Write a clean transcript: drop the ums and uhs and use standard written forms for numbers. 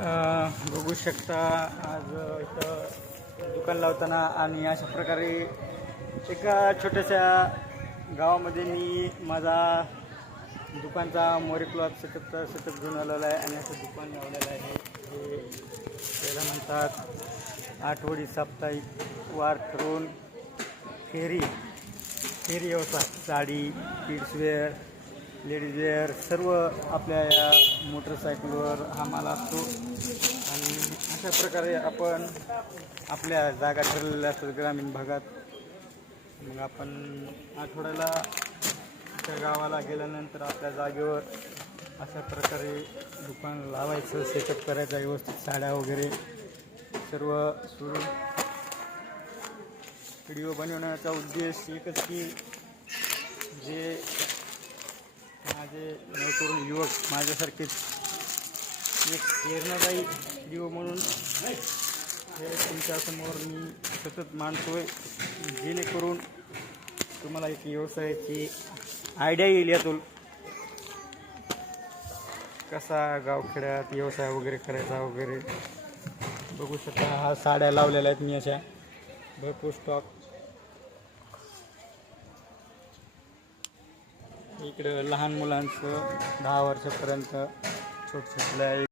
बघू शकता आज इथं दुकान लावताना आणि अशा प्रकारे एका छोट्याशा गावामध्ये मी माझा दुकानचा मोरी क्लॉथ सेटअप घेऊन आलेला आहे आणि असं दुकान लावलेलं आहे. हे त्याला म्हणतात आठवडी साप्ताहिक वार ठरवून फेरी व्यवसाय. साडी, किड्सवेअर, लेडीजवेअर सर्व आपल्या या मोटरसायकलवर हा माल असतो आणि अशा प्रकारे आपण आपल्या जागा ठरलेल्या असतात ग्रामीण भागात. मग आपण आठवड्याला त्या गावाला गेल्यानंतर आपल्या जागेवर अशा प्रकारे दुकान लावायचं, सेटअप करायचं व्यवस्थित, साड्या वगैरे सर्व सुरू. व्हिडिओ बनवण्याचा उद्देश एकच की जे माझे नवतरुण युवक माझ्यासारखेच एक प्रेरणादायी व्हिडिओ म्हणून हे तुमच्यासमोर मी सतत मांडतोय, जेणेकरून तुम्हाला एक व्यवसायाची आयडिया येईल. यातून कसा गावखेड्यात व्यवसाय वगैरे करायचा वगैरे. बघू शकता हा साड्या लावलेल्या आहेत मी अशा भरपूर स्टॉक. इकडं लहान मुलांचं 10 वर्षापर्यंत छोटं